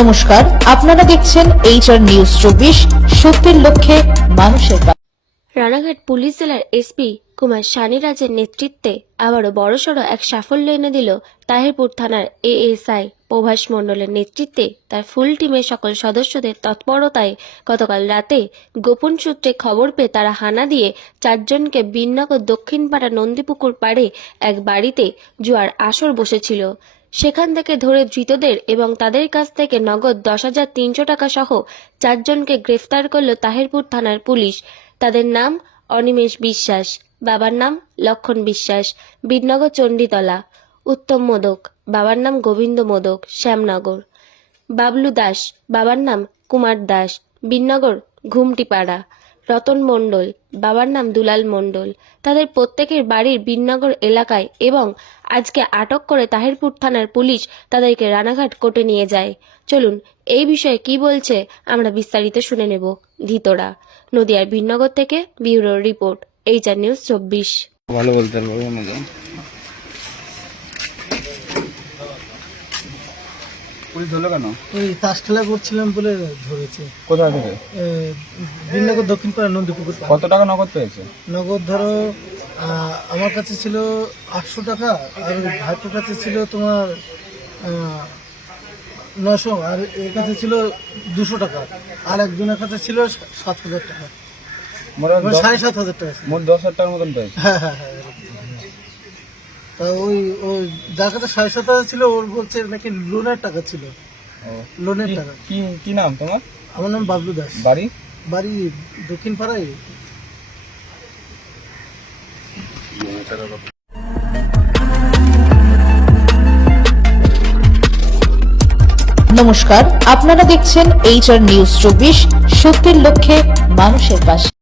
নমস্কার, আপনারা দেখছেন HR নিউজ 24, সত্যের লক্ষ্যে মানুষের পাশে। রানাঘাট পুলিশ জেলার এসপি কুমার সানিরাজের নেতৃত্বে আবারও বড়সড় এক সাফল্য এনে দিল তাহিরপুর থানার ASI প্রভাস মণ্ডলের নেতৃত্বে তার ফুল টিমের সকল সদস্যদের তৎপরতায় গতকাল রাতে গোপন সূত্রে খবর পেয়ে তারা হানা দিয়ে 4 জনকে বিননগর দক্ষিণপাড়া নন্দীপুকুর পাড়ে এক বাড়িতে জুয়ার আসর বসেছিল। সেখান থেকে ধরে ধৃতদের এবং তাদের কাছ থেকে নগদ 10,300 টাকা সহ 4 জনকে গ্রেফতার করল তাহিরপুর থানার পুলিশ। তাদের নাম অনিমেষ বিশ্বাস, বাবার নাম লক্ষণ বিশ্বাস, বিননগর চণ্ডীতলা। উত্তম মোদক, বাবার নাম গোবিন্দ মোদক, শ্যামনগর। বাবলু দাস, বাবার নাম কুমার দাস, বিননগর ঘুমটিপাড়া। রতন মণ্ডল, বাবার নাম দুলাল মণ্ডল। তাদের প্রত্যেকের বাড়ির বিননগর এলাকায় এবং আজকে আটক করে তাহিরপুর থানার পুলিশ তাদেরকে রানাঘাট কোর্টে নিয়ে যায়। চলুন এই বিষয়ে কি বলছে আমরা বিস্তারিত শুনে নেব। ধৃতরা নদিয়ার বিননগর থেকে ব্যুরো রিপোর্ট, HR নিউজ 24। ভালো বলতে পারবো না। পুলিশ ধরলো কেন? ওই তাস খেলা করছিলাম বলে ধরেছে। কোথা থেকে? দিননগর দক্ষিণ পাড়া নন্দীপুকুর। কত টাকা নগদ পেয়েছে? নগদ ধরো আমার কাছে ছিল 800 টাকা, আর ওই ভাইপোর কাছে ছিল তোমার 900, আর এর কাছে ছিল 200 টাকা, আর একজনের কাছে ছিল 7,000 টাকা, মোট 7,500 টাকা ছিল। মোট 10,000 টাকার মতন পেয়েছে। হ্যাঁ হ্যাঁ হ্যাঁ। তা ওই যার কাছে 7,500 ছিল ওর বলছে নাকি লোনের টাকা ছিল। লোনের টাকা। কি নাম তোমার? আমার নাম বাবলু দাস। বাড়ি? বাড়ি দক্ষিণ পাড়ায়। নমস্কার, আপনারা দেখছেন HR নিউজ 24, সত্যের লক্ষ্যে মানুষের পাশে।